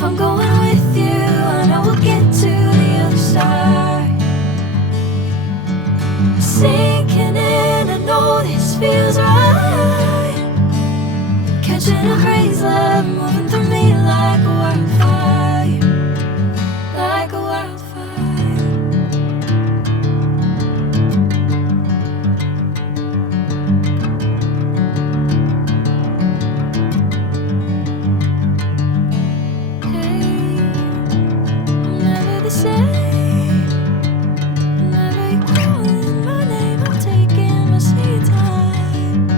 If I'm going with you, I know we'll get to the other side. Sinking in, I know this feels right. Catching a crazy love, moving through me like a wildfire, like a wildfire. Hey, I'm never the same. Whenever you're calling my name, I'm taking my sweet time.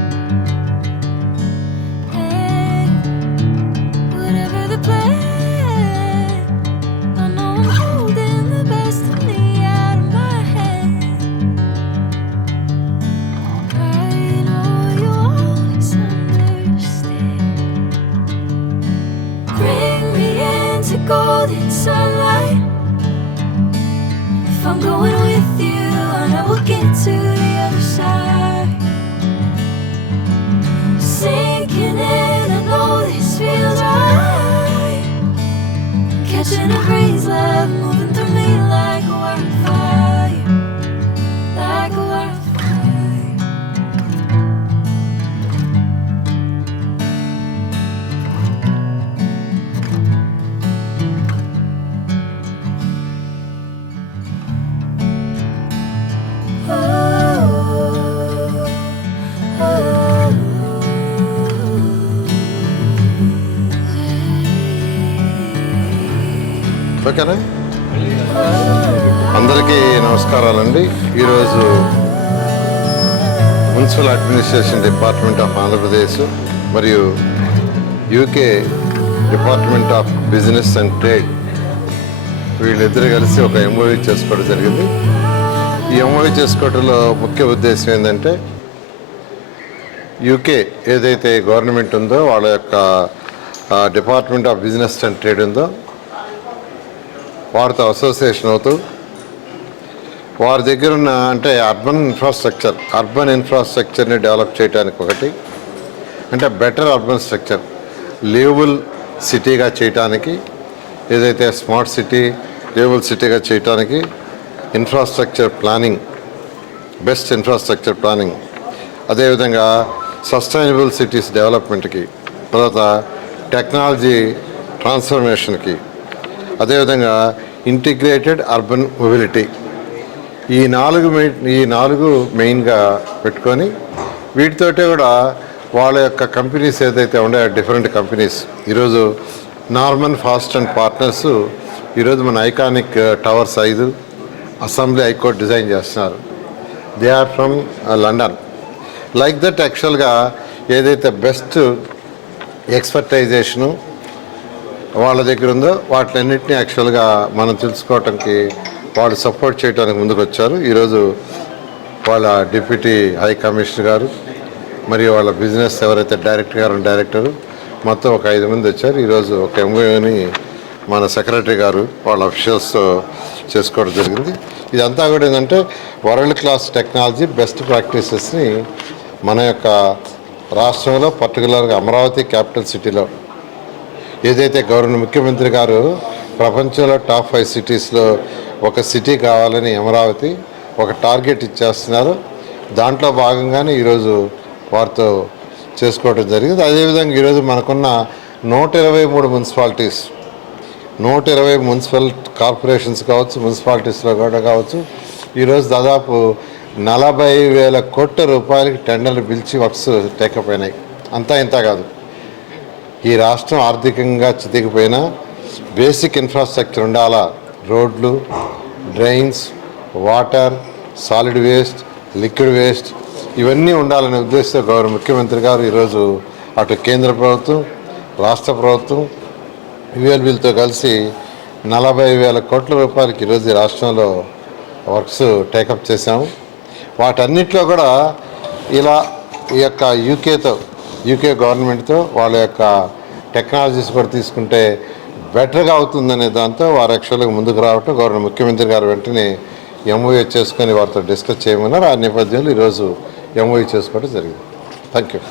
Hey, whatever the plan, I know I'm holding the best of me out of my hand. I know you'll always understand. Bring me into golden sunlight. If I'm going with you, I know we'll get to the other side. Sinking in, I know this feels right. Catching a crazy love, moving through me like a wildfire, like a wildfire. ఓకేనా? అందరికీ నమస్కారాలండి. ఈరోజు municipal administration department of Andhra Pradesh మరియు UK department of business and trade వీళ్ళిద్దరు కలిసి ఒక MoU చేసుకోవడం జరిగింది. ఈ ఎంఓయూ చేసుకోవడంలో ముఖ్య ఉద్దేశం ఏంటంటే యూకే ఏదైతే గవర్నమెంట్ ఉందో వాళ్ళ యొక్క department of business and trade ఉందో వారితో అసోసియేషన్ అవుతూ వారి దగ్గర ఉన్న అంటే అర్బన్ ఇన్ఫ్రాస్ట్రక్చర్ని డెవలప్ చేయడానికి ఒకటి, అంటే బెటర్ అర్బన్ స్ట్రక్చర్ లివబుల్ సిటీగా చేయటానికి, ఏదైతే స్మార్ట్ సిటీ లివబుల్ సిటీగా చేయటానికి infrastructure planning, best infrastructure planning, అదేవిధంగా సస్టైనబుల్ సిటీస్ డెవలప్మెంట్కి, తర్వాత టెక్నాలజీ ట్రాన్స్ఫర్మేషన్కి, అదేవిధంగా ఇంటిగ్రేటెడ్ అర్బన్ మొబిలిటీ, ఈ నాలుగు మెయిన్గా పెట్టుకొని వీటితోటే కూడా వాళ్ళ యొక్క కంపెనీస్ ఏదైతే ఉన్నాయో డిఫరెంట్ కంపెనీస్ ఈరోజు నార్మన్ ఫాస్ట్ అండ్ పార్ట్నర్స్ ఈరోజు మన iconic towers 5 assembly high court design చేస్తున్నారు. They are from London. Like that యాక్చువల్గా ఏదైతే బెస్ట్ ఎక్స్పర్టైజేషను వాళ్ళ దగ్గర ఉందో వాటిలన్నింటినీ యాక్చువల్గా మనం తెలుసుకోవటానికి వాళ్ళు సపోర్ట్ చేయడానికి ముందుకు వచ్చారు. ఈరోజు వాళ్ళ డిప్యూటీ హై కమిషనర్ గారు మరియు వాళ్ళ బిజినెస్ ఎవరైతే డైరెక్టరు మొత్తం ఒక 5 మంది వచ్చారు. ఈరోజు ఒక ఎంఓయూని మన సెక్రటరీ గారు వాళ్ళ అఫీషియల్స్తో చేసుకోవడం జరిగింది. ఇదంతా కూడా ఏంటంటే వరల్డ్ క్లాస్ టెక్నాలజీ బెస్ట్ ప్రాక్టీసెస్ని మన యొక్క రాష్ట్రంలో పర్టికులర్గా అమరావతి క్యాపిటల్ సిటీలో ఏదైతే గవర్నర్ ముఖ్యమంత్రి గారు ప్రపంచంలో టాప్ 5 సిటీస్లో ఒక సిటీ కావాలని అమరావతి ఒక టార్గెట్ ఇచ్చేస్తున్నారు. దాంట్లో భాగంగానే ఈరోజు వారితో చేసుకోవడం జరిగింది. అదేవిధంగా ఈరోజు మనకున్న 123 మున్సిపాలిటీస్, 120 మున్సిపల్ కార్పొరేషన్స్ కావచ్చు, మున్సిపాలిటీస్లో కూడా కావచ్చు, ఈరోజు దాదాపు 40,000 కోట్ల రూపాయలకి టెండర్లు పిలిచి వర్క్స్ టేకప్ అయినాయి. అంతా ఇంత కాదు, ఈ రాష్ట్రం ఆర్థికంగా చితికిపోయినా బేసిక్ ఇన్ఫ్రాస్ట్రక్చర్ ఉండాలా. రోడ్లు, drains, water, solid waste, liquid waste ఇవన్నీ ఉండాలనే ఉద్దేశంతో గౌరవ ముఖ్యమంత్రి గారు ఈరోజు అటు కేంద్ర ప్రభుత్వం, రాష్ట్ర ప్రభుత్వం యుఎల్బీలతో కలిసి 40,000 కోట్ల రూపాయలకి ఈరోజు ఈ రాష్ట్రంలో వర్క్స్ టేకప్ చేశాము. వాటన్నిటిలో కూడా ఇలా ఈ యొక్క యూకే గవర్నమెంట్తో వాళ్ళ యొక్క టెక్నాలజీస్ కూడా తీసుకుంటే బెటర్గా అవుతుందనే దాంతో వారు యాక్చువల్గా ముందుకు రావటం గవర్నర్ ముఖ్యమంత్రి గారు వెంటనే ఎంఓయూ చేసుకొని వారితో డిస్కస్ చేయమన్నారు. ఆ నేపథ్యంలో ఈరోజు ఎంఓయూ చేసుకోవడం జరిగింది. Thank you.